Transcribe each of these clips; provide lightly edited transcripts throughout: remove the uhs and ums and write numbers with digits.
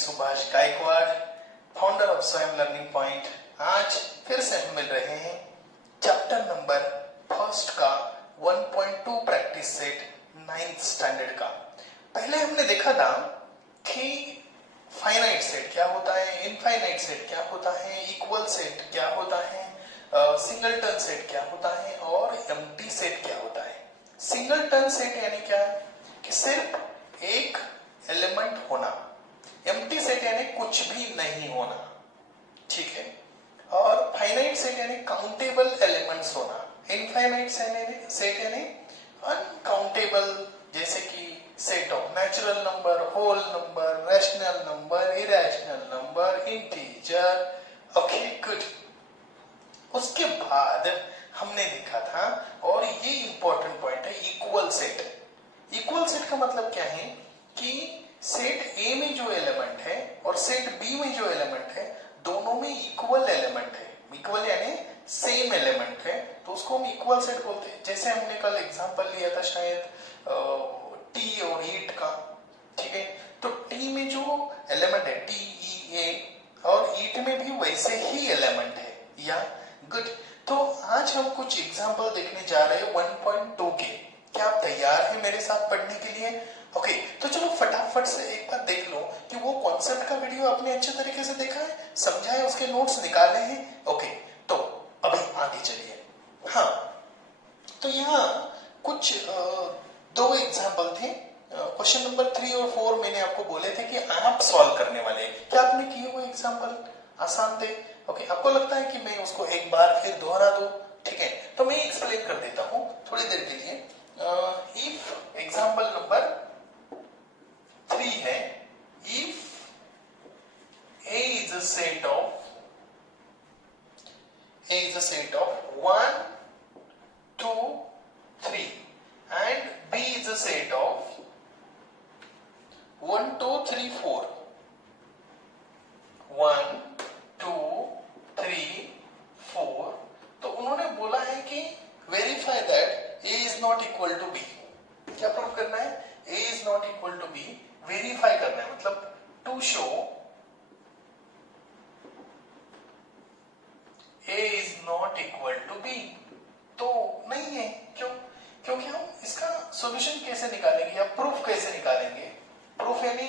Subhash Gaekwad, founder of स्वयं learning point. आज फिर से हम मिल रहे हैं चैप्टर नंबर फर्स्ट का 1.2 प्रैक्टिस सेट 9th स्टैंडर्ड का। पहले हमने देखा था कि फाइनाइट सेट क्या होता है, इनफाइनाइट सेट क्या होता है, इक्वल सेट क्या होता है, सिंगलटन सेट क्या होता है और एम्प्टी सेट क्या होता है। सिंगलटन सेट यानी क्या है कि सिर्फ एक एलिमेंट होना, एम्प्टी सेट यानी कुछ भी नहीं होना, ठीक है। और फाइनाइट सेट यानी काउंटेबल एलिमेंट्स होना, इनफाइनाइट सेट यानी अनकाउंटेबल, जैसे कि set of natural number, whole number, rational number, irrational number, integer. Okay good. उसके बाद हमने देखा था और ये इंपॉर्टेंट पॉइंट है, इक्वल सेट। इक्वल सेट का मतलब क्या है कि सेट ए में जो एलिमेंट है और सेट बी में जो एलिमेंट है दोनों में इक्वल एलिमेंट है। इक्वल यानी सेम एलिमेंट है तो उसको हम इक्वल सेट बोलते हैं। जैसे हमने कल एग्जांपल लिया था शायद टी और ईट का, ठीक है। तो टी में जो एलिमेंट है TEA और ईट में भी वैसे ही एलिमेंट है या गुड। तो आज हम कुछ एग्जांपल देखने जा रहे हैं 1.2 के। क्या आप तैयार हैं मेरे साथ पढ़ने के लिए? ओके तो चलो फटाफट से एक बार देख लो कि वो कॉन्सेप्ट का वीडियो आपने अच्छे तरीके से देखा है, समझा है, उसके नोट्स निकाले हैं। ओके तो अभी आगे चलिए। हाँ तो यहाँ कुछ दो एग्जाम्पल थे। क्वेश्चन नंबर 3 और 4 मैंने आपको बोले थे कि आप सॉल्व करने वाले। क्या आपने किए वो एग्जाम्पल? आसान थे। ओके आपको लगता है कि मैं उसको एक बार फिर दोहरा दूं? ठीक है तो मैं एक्सप्लेन कर देता हूं थोड़ी देर के लिए। इफ एग्जाम्पल नंबर 3 है, if A is a set of 1, 2, 3 and B is a set of 1, 2, 3, 4. 1, 2, 3, 4। तो उन्होंने बोला है कि verify that A is not equal to B। क्या प्रूव करना है? A is not equal to B verify करना है, मतलब to show A is not equal to B। तो नहीं है, क्यों? क्योंकि हम इसका सॉल्यूशन कैसे निकालेंगे या प्रूफ कैसे निकालेंगे? प्रूफ यानी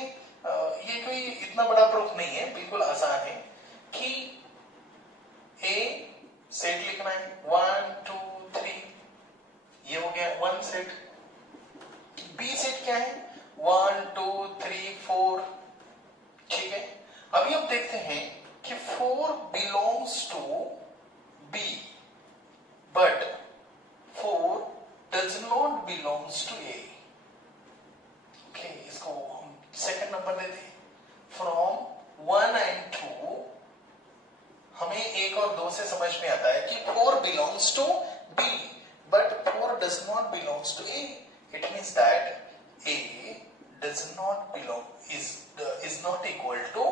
ये कोई इतना बड़ा प्रूफ नहीं है, बिल्कुल आसान है कि A सेट लिखना है 1, 2, 3, ये हो गया 1 सेट। B सेट क्या है? 1, 2, 3, 4, ठीक है। अभी हम देखते हैं कि 4 belongs to B but 4 does not belongs to A। Okay इसको हम सेकंड नंबर देते हैं। फ्रॉम 1 and 2 हमें 1 और 2 से समझ में आता है कि 4 belongs to B but 4 does not belongs to A। It means that A does not belong is not equal to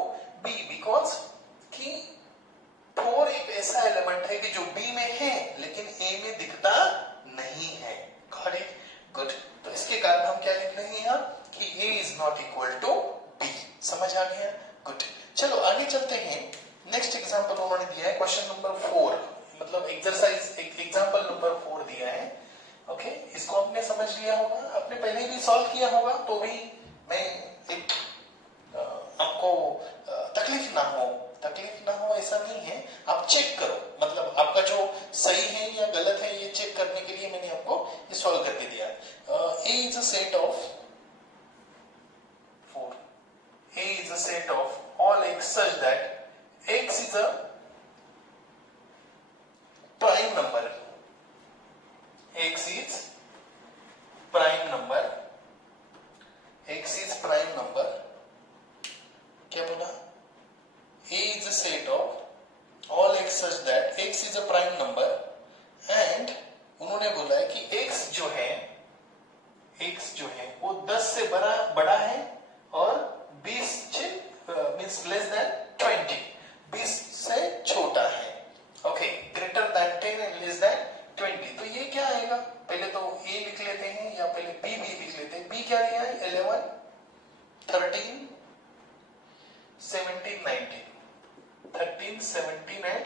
B because कि 4 एक ऐसा एलिमेंट है कि जो B में है लेकिन A में दिखता नहीं है। Got it? Good। तो इसके कारण हम क्या लिख रहे हैं यहाँ कि A is not equal to B। समझ आ गया? गुड। चलो आगे चलते हैं। नेक्स्ट एग्जांपल उन्होंने दिया है क्वेश्चन नंबर 4, मतलब एक्सरसाइज एग्जांपल नंबर 4 दिया है। ओके इसको आपने समझ लिया होगा, आपने पहले भी सॉल्व किया होगा, तो भी मैं एक आपको तकलीफ ना हो ऐसा नहीं है, आप चेक करो, मतलब आपका जो सही है या गलत है ये चेक करने के लिए मैंने आपको ये सॉल्व करके दिया है। A is a set of 4। A is a set of all x such that x is a prime number। x is prime number। x is prime number। क्या बोला? A is a set of all x such that x is a prime number and उन्होंने बोला है कि x जो है वो 10 से बड़ा है और 20 से मींस लेस देन 20, 20 से छोटा है। Okay greater than 10 and less than 20। तो ये क्या आएगा? पहले तो A लिख लेते हैं या पहले B लिख लेते हैं। B क्या दिया है? 11, 13, 17, 19, 13, 17 एंड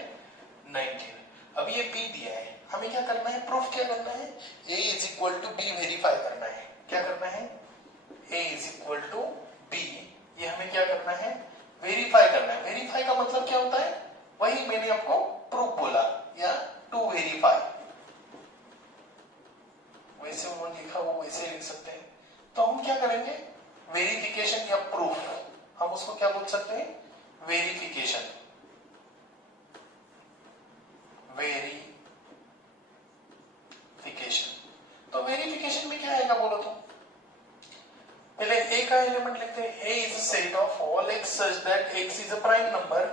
19। अब ये b दिया है, हमें क्या करना है, प्रूफ क्या करना है, a is equal to b verify करना है। क्या करना है, a is equal to b, ये हमें क्या करना है, वेरीफाई करना है। वेरीफाई का मतलब क्या होता है, वही मैंने आपको प्रूफ बोला, या टू वेरीफाई, वैसे उन्होंने लिखा वो वैसे लिख सकते हैं। तो हम क्या करेंगे, वेरिफिकेशन या प्रूफ, हम उसको क्या बोल सकते हैं, वेरिफिकेशन। वेरिफिकेशन, तो वेरिफिकेशन में क्या आएगा बोलो तो, पहले a का एलिमेंट लिखते हैं, a is a set of all x such that x is a prime number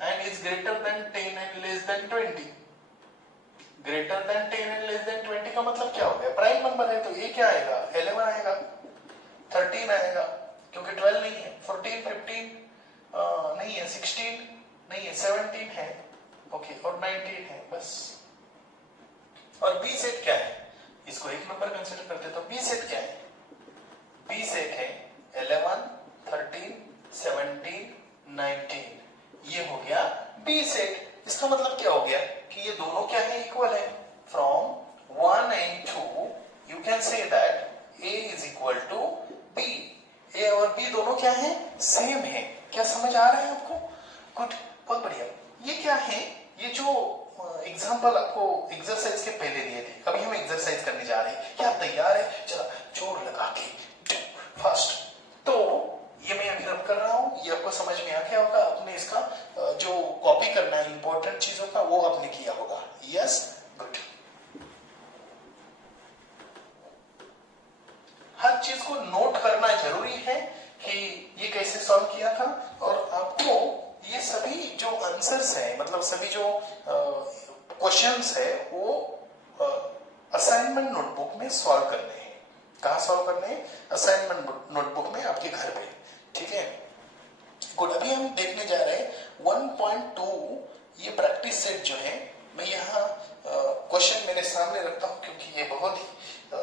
and is greater than 10 and less than 20। Greater than 10 and less than 20 का मतलब क्या हो गया, प्राइम नंबर है, तो ये क्या आएगा, 11 आएगा, 13 आएगा, क्योंकि 12 नहीं है, 14, 15 नहीं है, 16 नहीं है, 17 है, ओके, और 19 है, बस। और बी सेट क्या है, इसको एक नंबर कंसीडर करते हैं, तो बी सेट क्या है, बी सेट है 11, 13, 17, 19, ये हो गया बी सेट। इसका मतलब क्या हो गया कि ये दोनों क्या है, इक्वल है। From 1 and 2 you can say that a is equal to b, a और b दोनों क्या है, सेम है। क्या समझ आ रहा है आपको, गुड, बहुत बढ़िया। ये क्या है, ये जो एग्जाम्पल आपको एक्सरसाइज के पहले दिए थे, अभी हम एक्सरसाइज करने जा रहे हैं, क्या तैयार है, चला जोर लगा के फास्ट। तो ये मैं अभी रब कर रहा हूं, ये आपको समझ में आ गया होगा, आपने इसका जो कॉपी करना है इंपॉर्टेंट चीजों का वो आपने किया होगा, यस, गुड। हर चीज को नोट करना जरूरी है कि ये कैसे सॉल्व किया था, और आपको ये सभी जो आंसर्स है, मतलब सभी जो क्वेश्चंस है वो असाइनमेंट नोटबुक में सॉल्व करने हैं। कहाँ सॉल्व करने हैं, असाइनमेंट नोटबुक में आपके घर पे, ठीक है, गुड। अभी हम देखने जा रहे हैं 1.2, ये प्रैक्टिस सेट जो है, मैं यहाँ क्वेश्चन मेरे सामने रखता हूं क्योंकि ये बहुत ही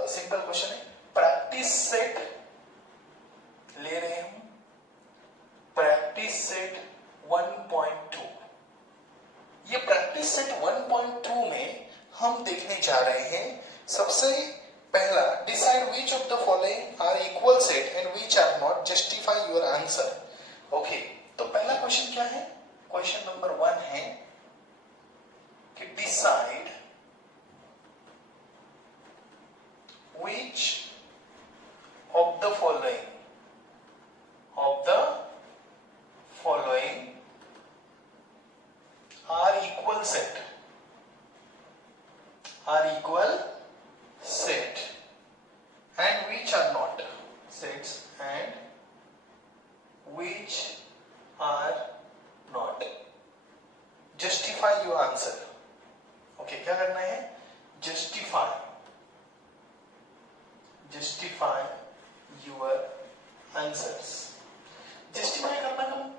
सिंपल क्वेश्चन है। प्रैक्टिस सेट ले रहे हैं हम, प्रैक्टिस सेट 1.2। ये प्रैक्टिस सेट 1.2 में हम देखने जा रहे हैं, सबसे पहला, decide which of the following are equal set and which are not, justify your answer. Okay, तो पहला क्वेश्चन क्या है, क्वेश्चन नंबर 1 है कि decide which of the following are equal set, and which are not sets and which are not, justify your answer। Okay, क्या करना है, justify your answers। justify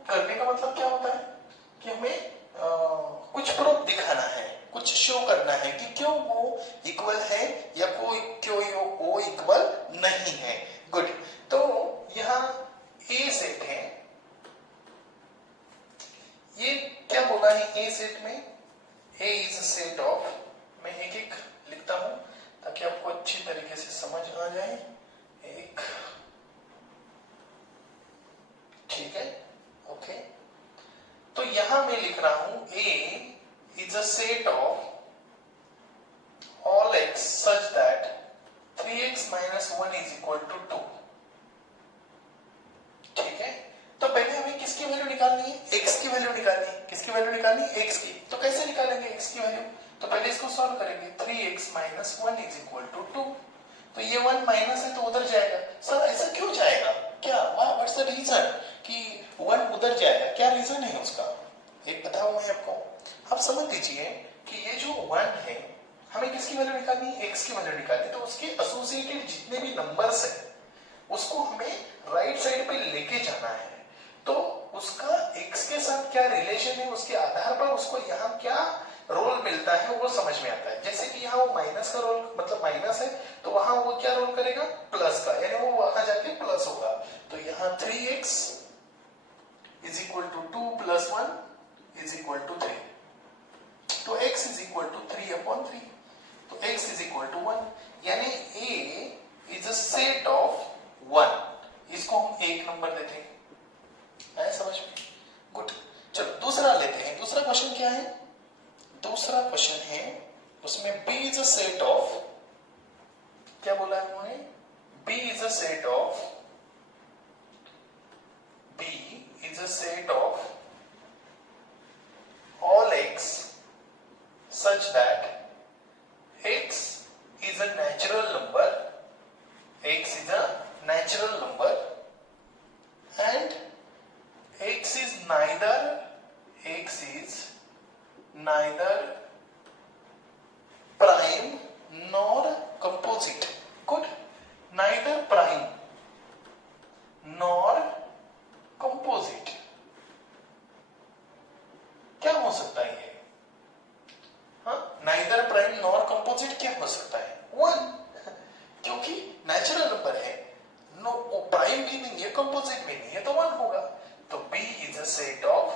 करने का मतलब क्या होता है कि हमें कुछ प्रूफ दिखाना है, कुछ शो करना है कि क्यों वो इक्वल है या क्यों वो इक्वल नहीं है। गुड, तो यहाँ ए सेट है, ये क्या बोला है ए सेट में, ए इज अ सेट ऑफ, मैं एक एक लिखता हूं ताकि आपको अच्छी तरीके से समझ आ जाए। एक, ठीक है, ओके, तो यहां मैं लिख रहा हूं ए is a set of all x such that 3x minus 1 is equal to 2। ठीक है, तो पहले हमें किसकी वैल्यू निकालनी है, x की वैल्यू निकालनी है। किसकी वैल्यू निकालनी है, x की। तो कैसे निकालेंगे x की वैल्यू, तो पहले इसको सॉल्व करेंगे, 3x minus 1 is equal to 2। तो ये 1 माइनस है तो उधर जाएगा। सर ऐसा क्यों जाएगा, क्या, व्हाट्स द रीजन कि 1 उधर जाएगा, क्या रीजन है उसका, एक बताऊं मैं आपको। आप समझ लीजिए कि ये जो 1 है, हमें किसकी वैल्यू निकालनी है, x की वैल्यू निकालनी है, तो उसके एसोसिएटेड जितने भी नंबर्स हैं उसको हमें राइट साइड पे लेके जाना है। तो उसका x के साथ क्या रिलेशन है, उसके आधार पर उसको यहाँ क्या रोल मिलता है वो समझ में आता है। जैसे कि यहाँ माइनस का रोल, मतलब माइनस है तो वहां वो क्या रोल करेगा, प्लस का, यानी वो वहां जाके प्लस होगा। तो यहाँ 3x is equal to 2 plus 1 is equal to 3। तो x इज इक्वल टू 3/3, तो x इज इक्वल टू 1, यानी a is a set of 1। इसको हम एक नंबर देते हैं, आया समझ में? गुड। चलो दूसरा लेते हैं। दूसरा क्वेश्चन क्या है? दूसरा क्वेश्चन है उसमें b is a set of, क्या बोला है उन्होंने, b is a set of, b is a set of all x such that x is a natural number, x is a natural number and x is neither prime nor composite. Good. Neither prime nor composite. क्या हो सकता है ये? हाँ, neither prime nor composite क्या हो सकता है? 1, क्योंकि नेचुरल नंबर है, नो प्राइम भी नहीं है, कंपोजिट भी नहीं है, तो 1 होगा। तो b is a set of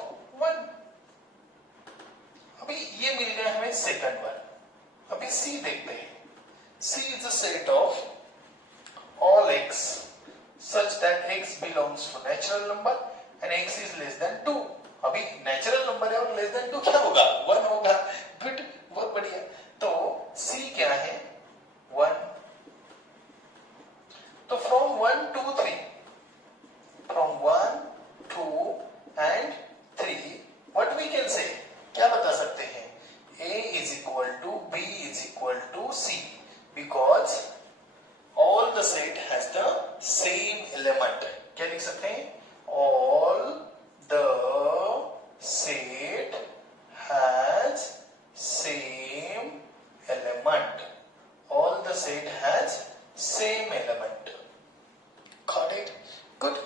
1। अभी ये मिल गया हमें सेकंड वन। अभी c देखते हैं। c is a set of all x such that x belongs to natural number and x is less than 2। अभी नेचुरल नंबर है और लेस देन 2 क्या होगा? 1 होगा। गुड, बहुत बढ़िया। तो c क्या है? 1। तो from 1 to 3, from 1 2 and 3 what we can say, क्या बता सकते हैं? a is equal to b is equal to c because all the set has the same element। क्या लिख सकते हैं? all the set has same element, all the set has same element। Got it? Good।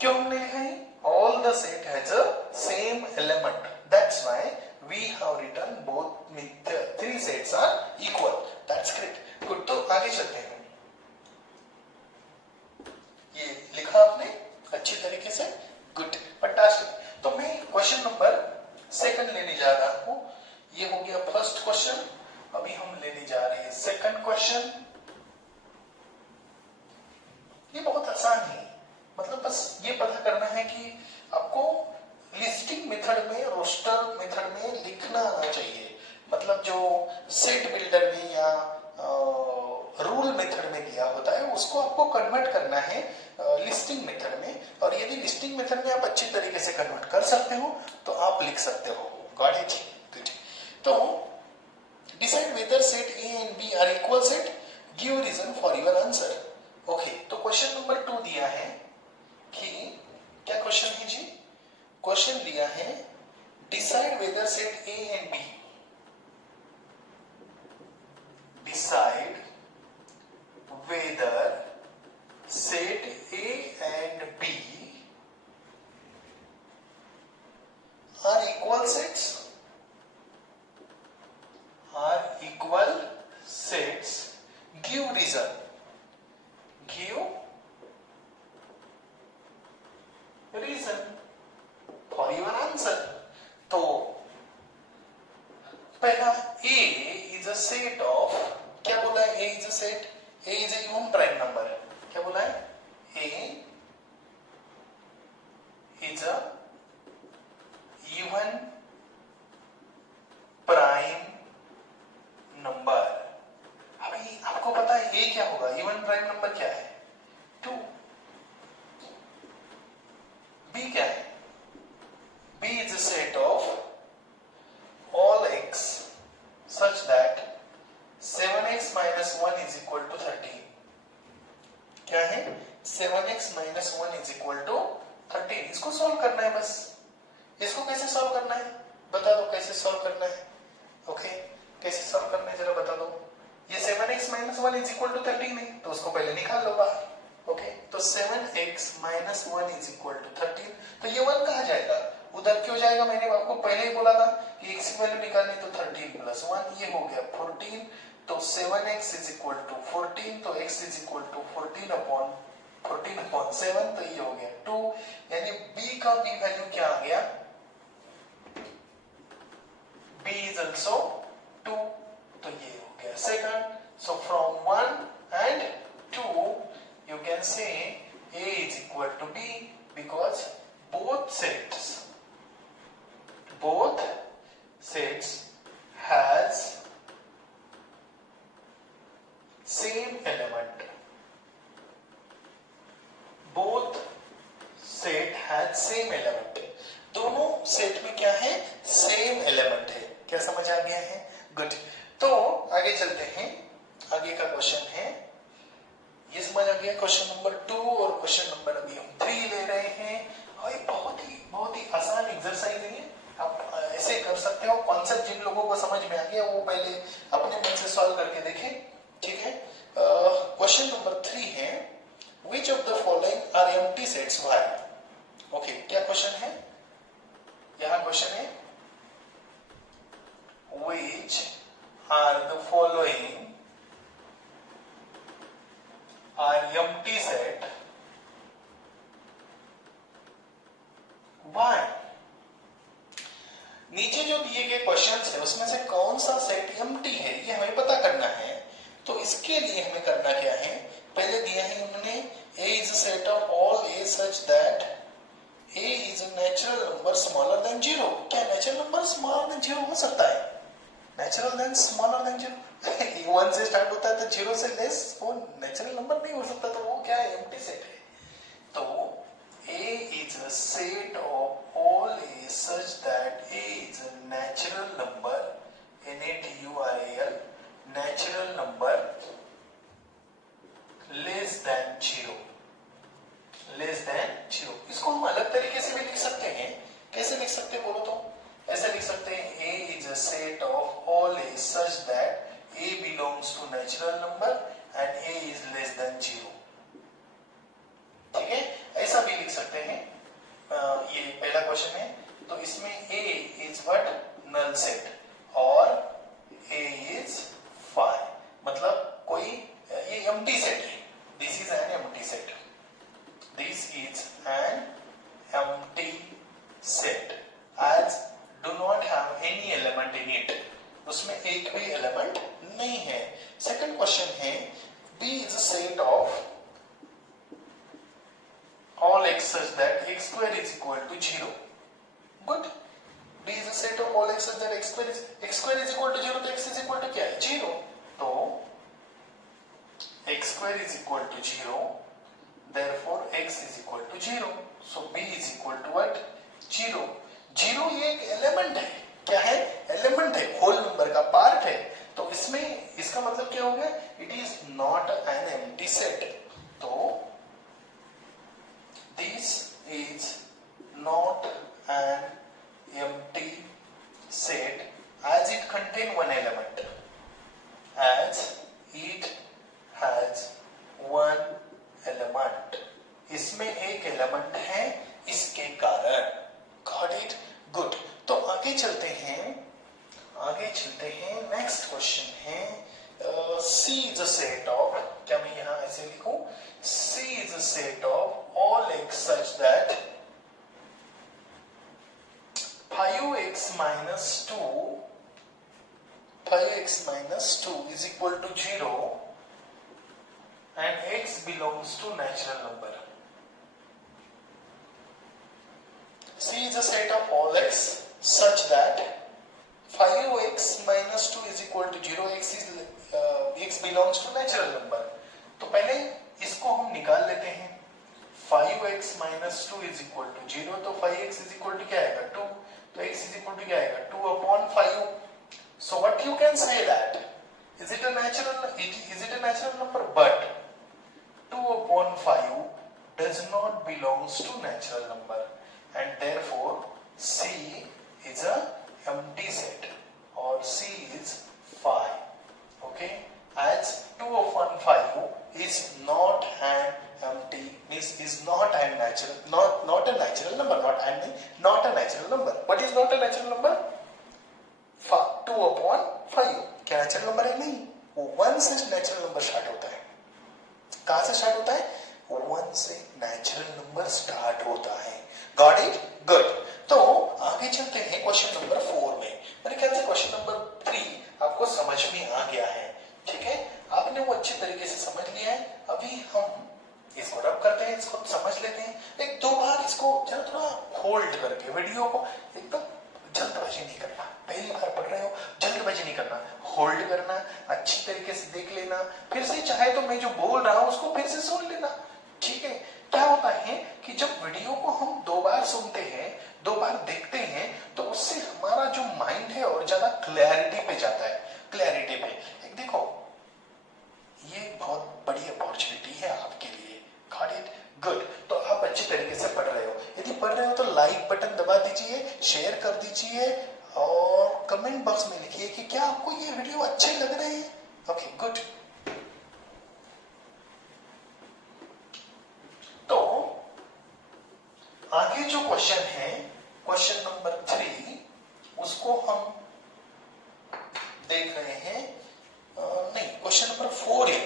क्यों हमने लिखा है all the set has a same element? That's why we have written both three sets are equal। That's great। Good। तो आगे चलते हैं। ये लिखा आपने अच्छी तरीके से? Good, fantastic. तो मैं क्वेश्चन नंबर सेकंड लेने जा रहा हूं। ये हो गया फर्स्ट क्वेश्चन, अभी हम लेने जा रहे हैं सेकंड क्वेश्चन। ये बहुत आसान है, मतलब बस ये पता करना है कि आपको लिस्टिंग मेथड में, रोस्टर मेथड में लिखना आना चाहिए। मतलब जो सेट बिल्डर में या रूल मेथड में दिया होता है उसको आपको कन्वर्ट करना है लिस्टिंग मेथड में। और यदि लिस्टिंग मेथड में आप अच्छी तरीके से कन्वर्ट कर सकते हो तो आप लिख सकते हो। Got it? गुड। तो decide whether set A and B are equal set, give reason for your answer. Okay, तो क्वेश्चन नंबर 2 दिया है कि, क्या क्वेश्चन है जी? क्वेश्चन दिया है decide whether set A and B, decide whether set A and B are equal sets, are equal sets, give reason, give reason for your answer। तो पहला A is a set of, क्या बोला है? A is a set, A is a even prime number। क्या बोला है? A is a even prime number। अभी आपको पता है A क्या होगा? even prime number क्या है? 2। B क्या है? B is a set of all x such that 7x minus 1 is equal to 13। क्या है? 7x minus 1 is equal to 13। इसको सॉल्व करना है बस। इसको कैसे सॉल्व करना है बता दो, कैसे सॉल्व करना है? ओके, कैसे सॉल्व करना है जरा बता दो। ये 7x minus 1 is equal to 13 है तो उसको पहले निकाल लो बाहर। ओके, तो 7x minus 1 is equal to 13, तो ये 1 कहाँ जाएगा? उधर क्यों जाएगा? मैंने आपको पहले ही बोला था कि x की वैल्यू निकालनी, तो 13 प्लस 1 ये हो गया 14। तो 7x इज इक्वल टू 14, तो x इज इक्वल टू 14/7, तो ये हो गया 2, यानी b का b वैल्यू क्या आ गया, b इज ऑल्सो 2, तो ये हो गया second. So from 1 and 2 you can say a is equal to b because both sets has same element. Both set has same element. दोनों सेट में क्या है, सेम एलिमेंट है. क्या समझ आ गया है? गुड. तो आगे चलते हैं. आगे का क्वेश्चन है, ये समझ आ गया क्वेश्चन नंबर 2, और क्वेश्चन नंबर अभी हम 3 ले रहे हैं. और ये बहुत ही आसान एक्सरसाइज है. आप ऐसे कर सकते हो. कॉन्सेप्ट जिन लोगों को समझ में आ गया वो पहले अपने मन से सॉल्व करके देखें. ठीक है. क्वेश्चन नंबर 3 है, which of the following are empty sets y? Okay, क्या क्वेश्चन है? यहाँ क्वेश्चन है, which are the following are empty set y? नीचे जो दिए गए क्वेश्चंस है उसमें से कौन सा सेट एम्प्टी है ये हमें पता करना है. तो इसके लिए हमें करना क्या है, पहले दिया है उन्होंने a is a set of all a such that a is a natural number smaller than 0. क्या natural number smaller than 0 हो सकता है? natural than smaller than 0 1 से स्टार्ट होता है तो 0 से लेस वो नेचुरल नंबर नहीं हो सकता. तो वो क्या है, एम्प्टी सेट है. तो a is a set of all a such that a is a natural number, natural, natural number less than 0. Less than 0. इसको हम अलग तरीके से भी लिख सकते हैं. कैसे लिख सकते हैं बोलो तो? ऐसे लिख सकते हैं, a is a set of all a such that a belongs to natural number and a is less than 0. ठीक है, ऐसा भी लिख सकते हैं. ये पहला क्वेश्चन है. तो इसमें a is what, null set, और a is 5, मतलब कोई ये empty set है. This is an empty set. This is an empty set as do not have any element in it. उसमें एक भी एलिमेंट नहीं है. सेकंड क्वेश्चन है, B is a set of all x such that x square is equal to 0. Good. B is a set of all x such that x square is equal to 0. तो x is equal to क्या है, 0. तो x square is equal to 0. Therefore x is equal to 0. So b is equal to what, 0. 0 ये एक element है. क्या है, element है, होल नंबर का पार्ट है. तो इसमें इसका मतलब क्या होगा, it is not an empty set. तो this is not an empty set as it contain one element, as it has one element. इसमें एक एलिमेंट है इसके कारण. Got it? Good. तो आगे चलते हैं. नेक्स्ट क्वेश्चन है, C is a set of, क्या मैं यहां ऐसे लिखूं, C is a set of all x such that 5x minus 2 is equal to 0 and x belongs to natural number. C is a set of all x such that 5x minus 2 is equal to 0. x belongs to natural number. तो पहले इसको हम निकाल लेते हैं. 5x minus 2 is equal to 0. तो 5x is equal to क्या आएगा, 2. तो x is equal to क्या आएगा, 2/5. So what you can say that is it a natural number? But 2/5 does not belongs to natural number and therefore C is a empty set or C is 5. Okay, as 2/5 is not an empty, is not a natural, not a natural number, not a natural number. What is not a natural number? 2/5 क्या natural number है? नहीं, वो 1 से natural number start होता है। कहां से start होता है? 1 से नेचुरल नंबर स्टार्ट होता है। Got it? गुड। तो आगे चलते हैं क्वेश्चन नंबर 4 में। मेरे ख्याल से क्वेश्चन नंबर 3 आपको समझ में आ गया है। ठीक है, आपने वो अच्छे तरीके से समझ लिया है। अभी हम इसको रब करते हैं, इसको समझ लेते हैं। एक दो बार इसको जरा थोड़ा होल्ड करके वीडियो को एकदम जल्दबाजी नहीं करना। पहली बार पढ़ रहे हो, जल्दबाजी नहीं करना, होल्ड करना, अच्छी तरीके से देख लेना, फिर से चाहे तो मैं जो बोल रहा हूं उसको फिर से सुन लेना। ठीक है, क्या होता है कि जब वीडियो को हम 2 बार सुनते हैं, 2 बार देखते हैं, तो उससे हमारा जो माइंड है और ज्यादा क्लैरिटी पे जाता है। क्लैरिटी पे एक देखो, ये बहुत बड़ी अपॉर्चुनिटी है आपके लिए। Got it? गुड। तो आप अच्छी तरीके से पढ़ रहे हो। यदि पढ़ रहे हो तो लाइक बटन दबा दीजिए, शेयर कर दीजिए और कमेंट बॉक्स में लिखिए कि क्या आपको ये वीडियो अच्छे लग रहे हैं। Okay, good. तो आगे जो क्वेश्चन है, क्वेश्चन नंबर 3, उसको हम देख रहे हैं। नहीं, क्वेश्चन नंबर 4 है।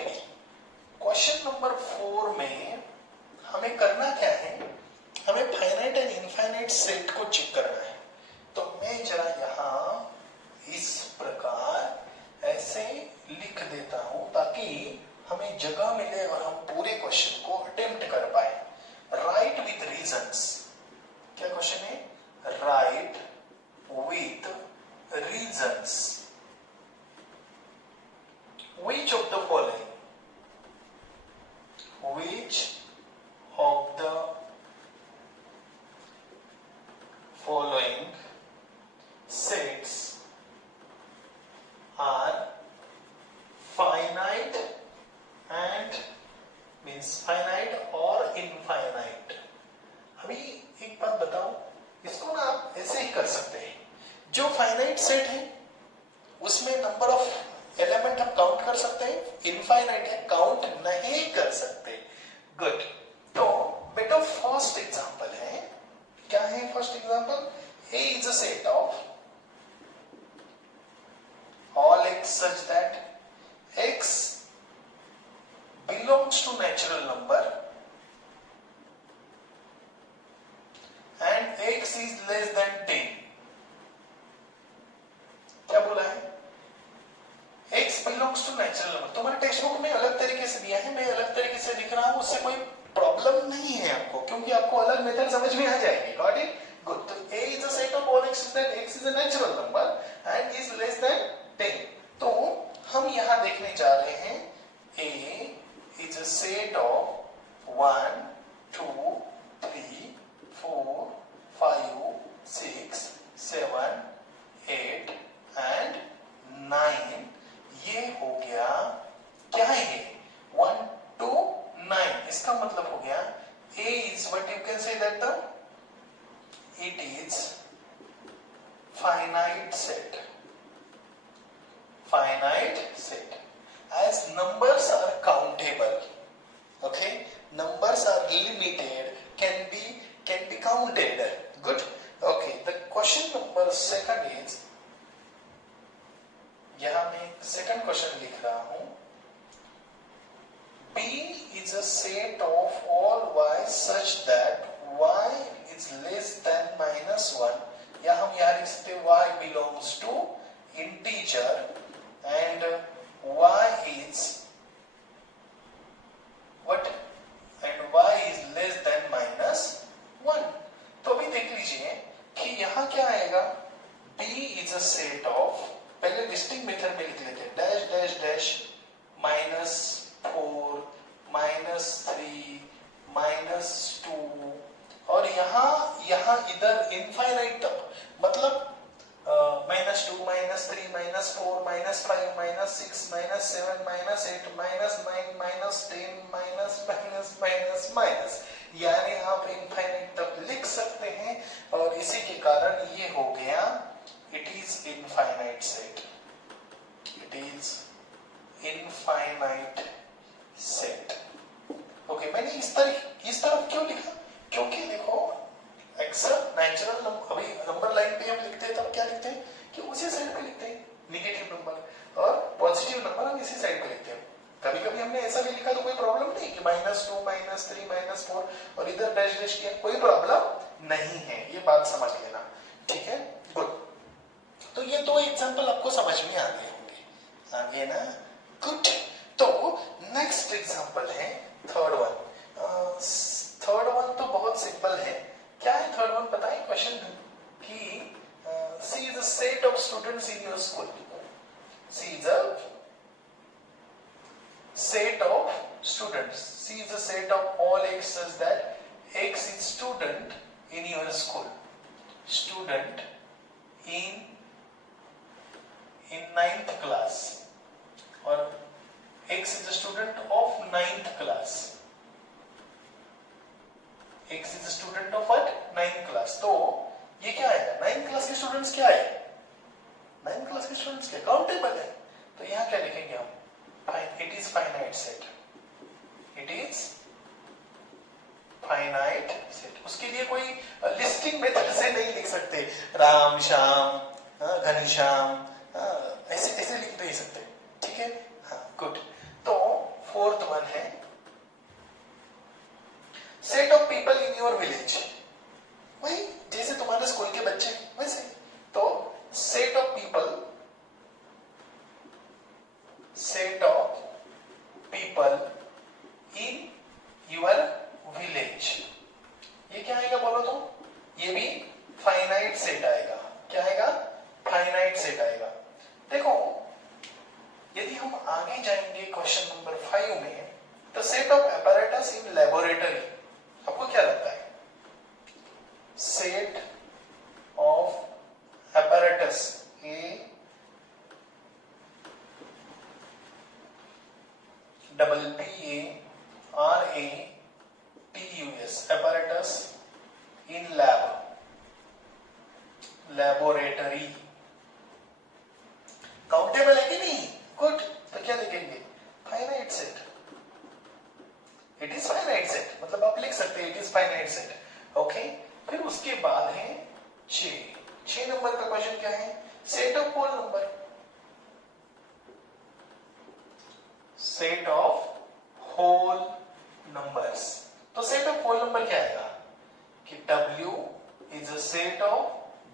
क्वेश्चन नंबर 4 में हमें करना क्या है? हमें फाइनाइट एंड इनफाइनाइट सेट को चेक करना है। तो मैं जरा यहां इस प्रकार ऐसे लिख देता हूं ताकि हमें जगह मिले और हम पूरे क्वेश्चन को अटेम्प्ट कर पाए। Right with reasons. क्या क्वेश्चन है? Right with reasons which of the following sets are finite and means finite or infinite? अभी एक बात बताओ, इसको ना आप ऐसे ही कर सकते हैं। जो फाइनाइट सेट है उसमें नंबर ऑफ एलिमेंट हम काउंट कर सकते हैं, इनफाइनाइट है काउंट नहीं कर सकते। गुड। तो बेटा फर्स्ट एग्जांपल है, क्या है first example? A is a set of all x such that x belongs to natural number and x is less than 10. क्या बोला है? x belongs to natural number। तुम्हारे टेक्स्ट बुक में अलग तरीके से दिया है, मैं अलग तरीके से लिख रहा हूं, उससे कोई प्रॉब्लम नहीं है आपको, क्योंकि आपको अलग मेथड समझ में आ जाएगी। Got it? गुड। तो a is a set of all x that x is a natural number and is less than 10। तो हम यहां देखने जा रहे हैं a is a set of 1 2 3 4 5 6 7 8 and 9। ये हो गया, क्या है ये? 1 2 9। इसका मतलब हो गया a is what you can say that the it is finite set। Finite set as numbers are countable। Okay, numbers are limited, can be counted। Good। Okay, the question number 2 is, यहां मैं second question लिख रहा हूं। B is a set of all y such that y is less than -1। या हम यहां लिख सकते y belongs to integer and y is what? And y is less than -1। तो अभी देख लीजिए कि यहां क्या आएगा? B is a set of, पहले डिस्टिंक्ट मेथड में लिख लेते हैं, डैश डैश डैश -4 -3 -2 और यहां इधर इनफाइनाइट तक, मतलब -2 -3 -4 -5 -6 -7 -8 -9 -10 यानी आप इनफाइनाइट तक लिख सकते हैं। और इसी के कारण ये हो गया it is infinite set. It is infinite set. Okay, मैंने इस तरफ क्यों लिखा? क्योंकि देखो एक्सेप्ट नेचुरल नंबर, अभी नंबर लाइन पे हम लिखते हैं तब क्या लिखते हैं कि उसी साइड पे लिखते हैं, नेगेटिव नंबर और पॉजिटिव नंबर हम इसी साइड पे लिखते हैं। मैंने ऐसा भी लिखा तो कोई प्रॉब्लम नहीं कि -2 -3 -4 और इधर डैश डैश किया, कोई प्रॉब्लम नहीं है, ये बात समझ लेना, ठीक है, गुड। तो ये दो एग्जांपल आपको समझ में आ गए होंगे, आगे ना, गुड। तो नेक्स्ट एग्जांपल है थर्ड वन। थर्ड वन तो बहुत सिंपल है, क्या है थर्ड वन पता है क्वेश्चन कि C is a set of students in your school. C is a set of students. C is a set of all X such that X is student in your school. Student in ninth class. और X is a student of ninth class. X is a student of what? Ninth class. तो ये क्या आएगा? 9th class के students क्या है? 9th class के students क्या काउंटेबल है, तो यहाँ क्या लिखेंगे हम? It is finite set, it is finite set. उसके लिए कोई लिस्टिंग मेथड से नहीं लिख सकते, राम श्याम घनश्याम ऐसे ऐसे लिख नहीं सकते, ठीक है, हाँ, गुड। तो फोर्थ वन है set of people in your village, वही जैसे तुम्हारे स्कूल के बच्चे वैसे, तो set of people in your village, ये क्या आएगा बोलो तो? ये भी फाइनाइट सेट आएगा, क्या आएगा? फाइनाइट सेट आएगा। देखो यदि हम आगे जाएंगे क्वेश्चन नंबर 5 में, तो set of apparatus in laboratory, आपको क्या लगता है? Set of apparatus, apparatus, apparatus in laboratory, countable है कि नहीं? गुड, तो क्या लिखेंगे? Finite set, it is finite set, मतलब आप लिख सकते हैं it is finite set, okay. फिर उसके बाद है 6 नंबर का क्वेश्चन क्या है? Set of whole number, set of whole numbers. तो सेट ऑफ होल नंबर क्या आएगा कि W is a set of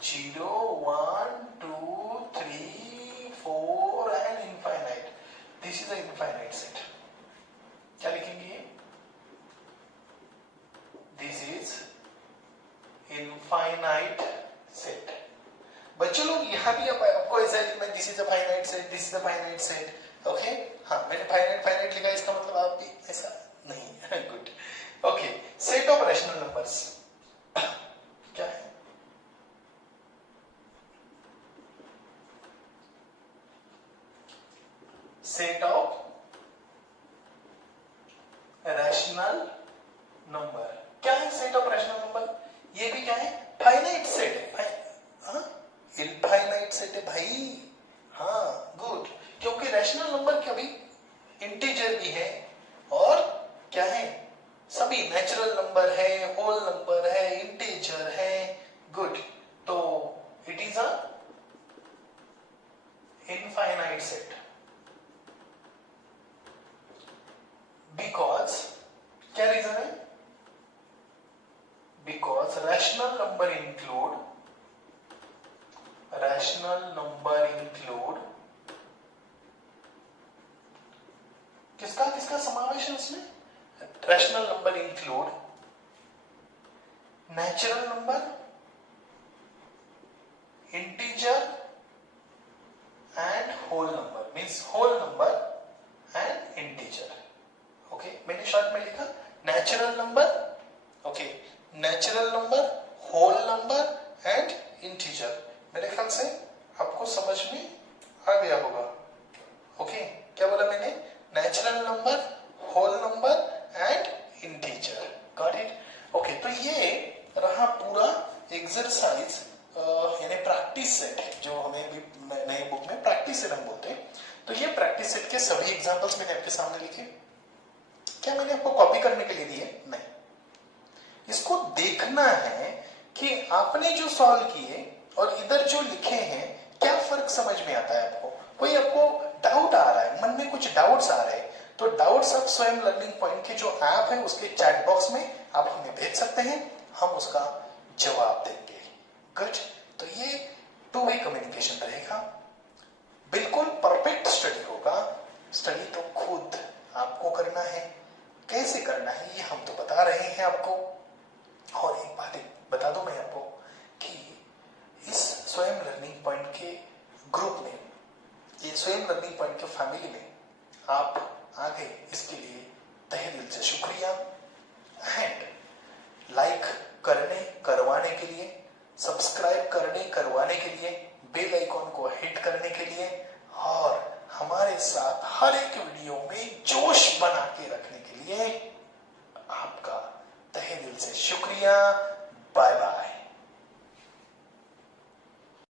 0 1 2 3 4 and infinite, this is a infinite set, क्या लिखेंगे? This is infinite set. बच्चों लोग यहाँ भी आपको ऐसा लिखना, this is a finite set, this is a finite set, okay. हाँ, मैंने फाइनाइट लिखा, इसका मतलब आप भी ऐसा नहीं, good, okay. Set of rational numbers क्या है? सेट ऑफ रैशनल नंबर क्या है? सेट ऑफ रैशनल नंबर, ये भी क्या है? फाइनाइट सेट है, इनफाइनाइट सेट है भाई, हाँ, गुड, क्योंकि रैशनल नंबर कभी इंटीजर भी है और क्या है? सभी नेचुरल नंबर है, होल नंबर है, इंटीजर है, गुड। तो it is a infinite set because, क्या रीजन है? Because rational number include किसका किसका समावेश है उसमें? Rational number include natural number, integer and whole number, means whole number and integer, okay. मैंने शॉर्ट में लिखा natural number, okay, natural number, whole number and integer. मेरे ख्याल से आपको समझ में आ गया होगा, ओके। क्या बोला मैंने? Natural number, whole number and integer, got it, okay. तो ये रहा पूरा एक्सरसाइज, यानी प्रैक्टिस सेट है, जो हमें भी नए बुक में प्रैक्टिस सेट हम बोलते हैं। तो ये प्रैक्टिस सेट के सभी एग्जांपल्स मैंने आपके सामने लिखे। क्या मैंने आपको कॉपी करने के लिए दिए? नहीं, इसको देखना है कि आपने जो सॉल्व किए और इधर जो लिखे हैं क्या फर्क समझ में आता है आपको। कोई आपको डाउट आ रहा है, मन में कुछ डाउट्स आ रहे हैं, तो डाउट्स ऑफ स्वयं लर्निंग पॉइंट के जो ऐप है उसके चैट बॉक्स में आप हमें भेज सकते हैं, हम उसका जवाब देंगे। गुड। तो ये टू वे कम्युनिकेशन रहेगा, बिल्कुल परफेक्ट स्टडी होगा। स्टडी तो खुद आपको करना है, कैसे करना है ये हम तो बता रहे हैं आपको। और एक बात बता दूं मैं आपको कि इस स्वयं लर्निंग पॉइंट के ग्रुप में, ये स्वयं लर्निंग पॉइंट के फैमिली में आप आ गए, इसके लिए तहे दिल से शुक्रिया। एंड लाइक करवाने के लिए, सब्सक्राइब करवाने के लिए, बेल आइकॉन को हिट करने के लिए और हमारे साथ हर एक वीडियो में जोश बना के रखने के लिए आपका तहे दिल से शुक्रिया। Bye bye.